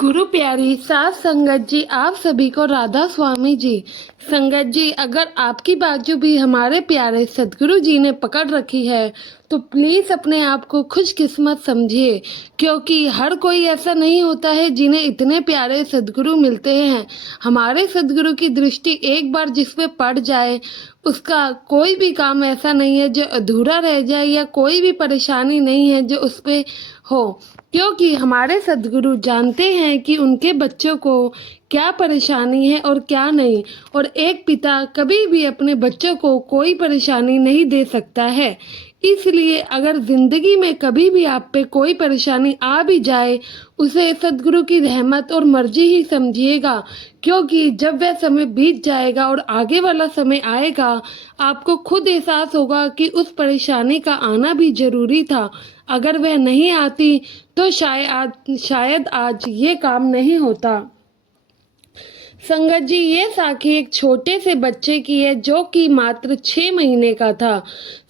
गुरु प्यारी साथ संगत जी, आप सभी को राधा स्वामी जी। संगत जी, अगर आपकी बाजू भी हमारे प्यारे सदगुरु जी ने पकड़ रखी है तो प्लीज़ अपने आप को खुशकिस्मत समझिए, क्योंकि हर कोई ऐसा नहीं होता है जिन्हें इतने प्यारे सदगुरु मिलते हैं। हमारे सदगुरु की दृष्टि एक बार जिस पे पड़ जाए, उसका कोई भी काम ऐसा नहीं है जो अधूरा रह जाए, या कोई भी परेशानी नहीं है जो उस पे हो, क्योंकि हमारे सदगुरु जानते हैं कि उनके बच्चों को क्या परेशानी है और क्या नहीं। और एक पिता कभी भी अपने बच्चों को कोई परेशानी नहीं दे सकता है। इसलिए अगर ज़िंदगी में कभी भी आप पे कोई परेशानी आ भी जाए, उसे सदगुरु की रहमत और मर्जी ही समझिएगा, क्योंकि जब वह समय बीत जाएगा और आगे वाला समय आएगा, आपको खुद एहसास होगा कि उस परेशानी का आना भी ज़रूरी था। अगर वह नहीं आती तो शायद आज ये काम नहीं होता। संगत जी, ये साखी एक छोटे से बच्चे की है जो कि मात्र 6 महीने का था।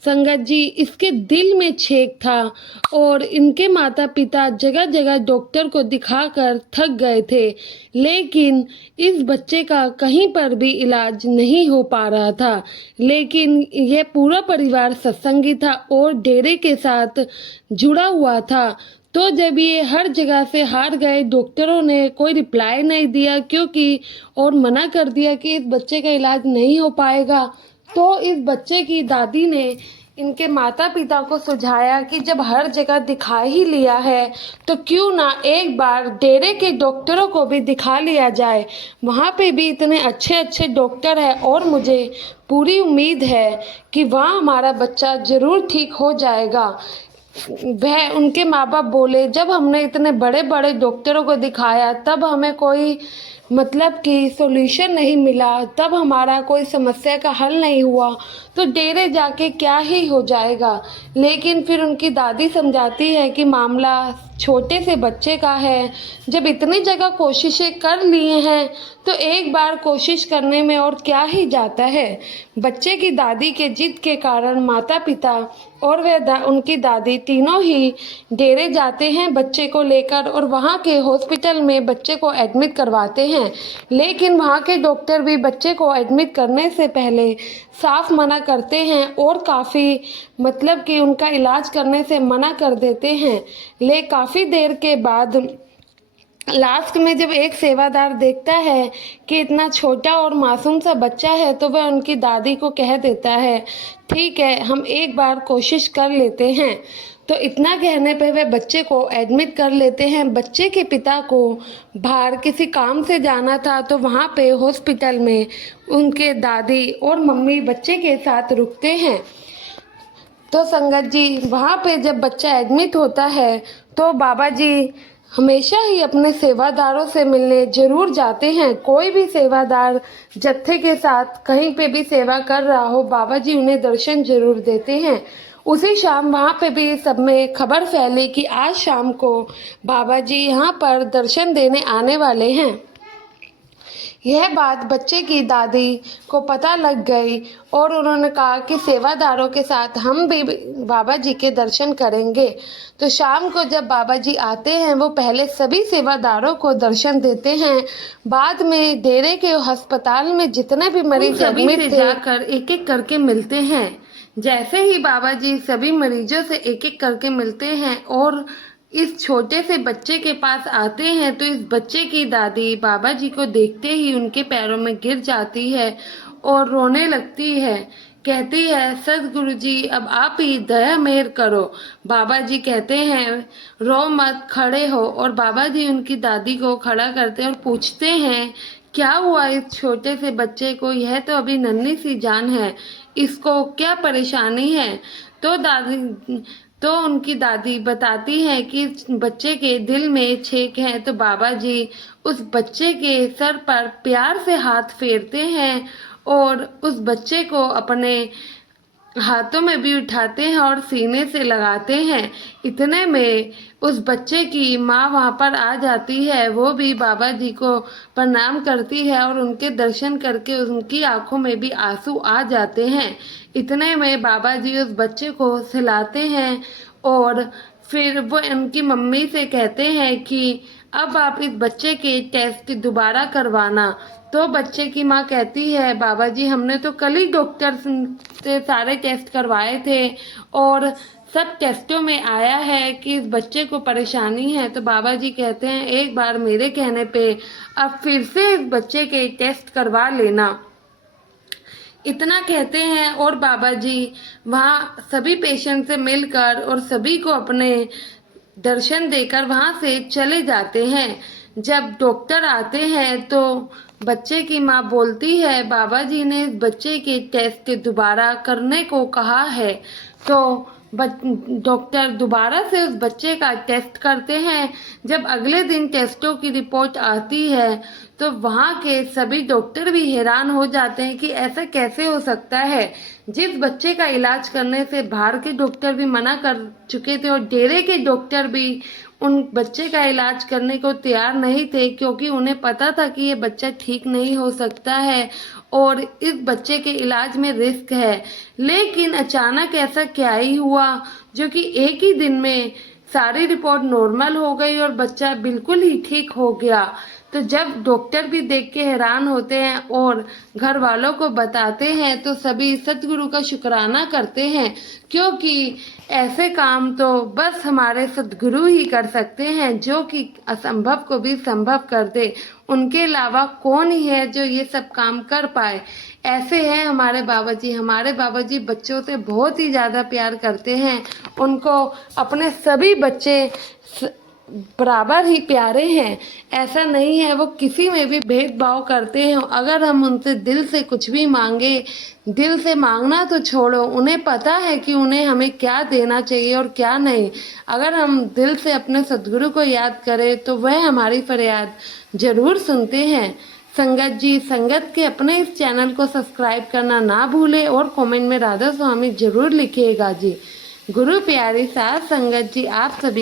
संगत जी, इसके दिल में छेद था और इनके माता पिता जगह जगह डॉक्टर को दिखाकर थक गए थे, लेकिन इस बच्चे का कहीं पर भी इलाज नहीं हो पा रहा था। लेकिन यह पूरा परिवार सत्संगी था और डेरे के साथ जुड़ा हुआ था। तो जब ये हर जगह से हार गए, डॉक्टरों ने कोई रिप्लाई नहीं दिया, क्योंकि और मना कर दिया कि इस बच्चे का इलाज नहीं हो पाएगा, तो इस बच्चे की दादी ने इनके माता पिता को सुझाया कि जब हर जगह दिखा ही लिया है तो क्यों ना एक बार डेरे के डॉक्टरों को भी दिखा लिया जाए। वहाँ पे भी इतने अच्छे अच्छे डॉक्टर हैं और मुझे पूरी उम्मीद है कि वहाँ हमारा बच्चा ज़रूर ठीक हो जाएगा। वह उनके माँ बाप बोले, जब हमने इतने बड़े बड़े डॉक्टरों को दिखाया तब हमें कोई मतलब कि सॉल्यूशन नहीं मिला, तब हमारा कोई समस्या का हल नहीं हुआ, तो डेरे जाके क्या ही हो जाएगा। लेकिन फिर उनकी दादी समझाती है कि मामला छोटे से बच्चे का है, जब इतनी जगह कोशिशें कर लिए हैं तो एक बार कोशिश करने में और क्या ही जाता है। बच्चे की दादी के जिद के कारण माता पिता और वह उनकी दादी तीनों ही डेरे जाते हैं बच्चे को लेकर, और वहाँ के हॉस्पिटल में बच्चे को एडमिट करवाते हैं। लेकिन वहाँ के डॉक्टर भी बच्चे को एडमिट करने से पहले साफ मना करते हैं और काफ़ी मतलब कि उनका इलाज करने से मना कर देते हैं। काफ़ी देर के बाद लास्ट में जब एक सेवादार देखता है कि इतना छोटा और मासूम सा बच्चा है, तो वह उनकी दादी को कह देता है, ठीक है, हम एक बार कोशिश कर लेते हैं। तो इतना कहने पे वह बच्चे को एडमिट कर लेते हैं। बच्चे के पिता को बाहर किसी काम से जाना था, तो वहाँ पे हॉस्पिटल में उनके दादी और मम्मी बच्चे के साथ रुकते हैं। तो संगत जी, वहाँ पे जब बच्चा एडमिट होता है तो बाबा जी हमेशा ही अपने सेवादारों से मिलने ज़रूर जाते हैं। कोई भी सेवादार जत्थे के साथ कहीं पे भी सेवा कर रहा हो, बाबा जी उन्हें दर्शन ज़रूर देते हैं। उसी शाम वहाँ पे भी सब में खबर फैली कि आज शाम को बाबा जी यहाँ पर दर्शन देने आने वाले हैं। यह बात बच्चे की दादी को पता लग गई और उन्होंने कहा कि सेवादारों के साथ हम भी बाबा जी के दर्शन करेंगे। तो शाम को जब बाबा जी आते हैं, वो पहले सभी सेवादारों को दर्शन देते हैं। बाद में डेरे के अस्पताल में जितने भी मरीज एडमिट थे, जाकर एक एक करके मिलते हैं। जैसे ही बाबा जी सभी मरीजों से एक एक करके मिलते हैं और इस छोटे से बच्चे के पास आते हैं, तो इस बच्चे की दादी बाबा जी को देखते ही उनके पैरों में गिर जाती है और रोने लगती है। कहती है, सदगुरु जी अब आप ही दया मेहर करो। बाबा जी कहते हैं, रो मत, खड़े हो। और बाबा जी उनकी दादी को खड़ा करते हैं और पूछते हैं, क्या हुआ इस छोटे से बच्चे को? यह तो अभी नन्ही सी जान है, इसको क्या परेशानी है? तो उनकी दादी बताती है कि बच्चे के दिल में छेद है। तो बाबा जी उस बच्चे के सर पर प्यार से हाथ फेरते हैं और उस बच्चे को अपने हाथों में भी उठाते हैं और सीने से लगाते हैं। इतने में उस बच्चे की माँ वहाँ पर आ जाती है। वो भी बाबा जी को प्रणाम करती है और उनके दर्शन करके उनकी आंखों में भी आंसू आ जाते हैं। इतने में बाबा जी उस बच्चे को सहलाते हैं और फिर वो उनकी मम्मी से कहते हैं कि अब आप इस बच्चे के टेस्ट दोबारा करवाना। तो बच्चे की माँ कहती है, बाबा जी हमने तो कल ही डॉक्टर से सारे टेस्ट करवाए थे और सब टेस्टों में आया है कि इस बच्चे को परेशानी है। तो बाबा जी कहते हैं, एक बार मेरे कहने पे अब फिर से इस बच्चे के टेस्ट करवा लेना। इतना कहते हैं और बाबा जी वहाँ सभी पेशेंट से मिलकर और सभी को अपने दर्शन देकर वहाँ से चले जाते हैं। जब डॉक्टर आते हैं तो बच्चे की माँ बोलती है, बाबा जी ने इस बच्चे के टेस्ट दोबारा करने को कहा है। तो डॉक्टर दोबारा से उस बच्चे का टेस्ट करते हैं। जब अगले दिन टेस्टों की रिपोर्ट आती है तो वहाँ के सभी डॉक्टर भी हैरान हो जाते हैं कि ऐसा कैसे हो सकता है। जिस बच्चे का इलाज करने से बाहर के डॉक्टर भी मना कर चुके थे और डेरे के डॉक्टर भी उन बच्चे का इलाज करने को तैयार नहीं थे, क्योंकि उन्हें पता था कि ये बच्चा ठीक नहीं हो सकता है और इस बच्चे के इलाज में रिस्क है। लेकिन अचानक ऐसा क्या ही हुआ जो कि एक ही दिन में सारी रिपोर्ट नॉर्मल हो गई और बच्चा बिल्कुल ही ठीक हो गया। तो जब डॉक्टर भी देख के हैरान होते हैं और घर वालों को बताते हैं तो सभी सतगुरु का शुक्राना करते हैं, क्योंकि ऐसे काम तो बस हमारे सतगुरु ही कर सकते हैं, जो कि असंभव को भी संभव कर दे। उनके अलावा कौन ही है जो ये सब काम कर पाए। ऐसे हैं हमारे बाबा जी। हमारे बाबा जी बच्चों से बहुत ही ज़्यादा प्यार करते हैं। उनको अपने सभी बच्चे बराबर ही प्यारे हैं। ऐसा नहीं है वो किसी में भी भेदभाव करते हैं। अगर हम उनसे दिल से कुछ भी मांगे, दिल से मांगना तो छोड़ो, उन्हें पता है कि उन्हें हमें क्या देना चाहिए और क्या नहीं। अगर हम दिल से अपने सद्गुरु को याद करें तो वह हमारी फरियाद जरूर सुनते हैं। संगत जी, संगत के अपने इस चैनल को सब्सक्राइब करना ना भूले और कमेंट में राधा स्वामी जरूर लिखिएगा जी। गुरु प्यारी साथ संगत जी, आप सभी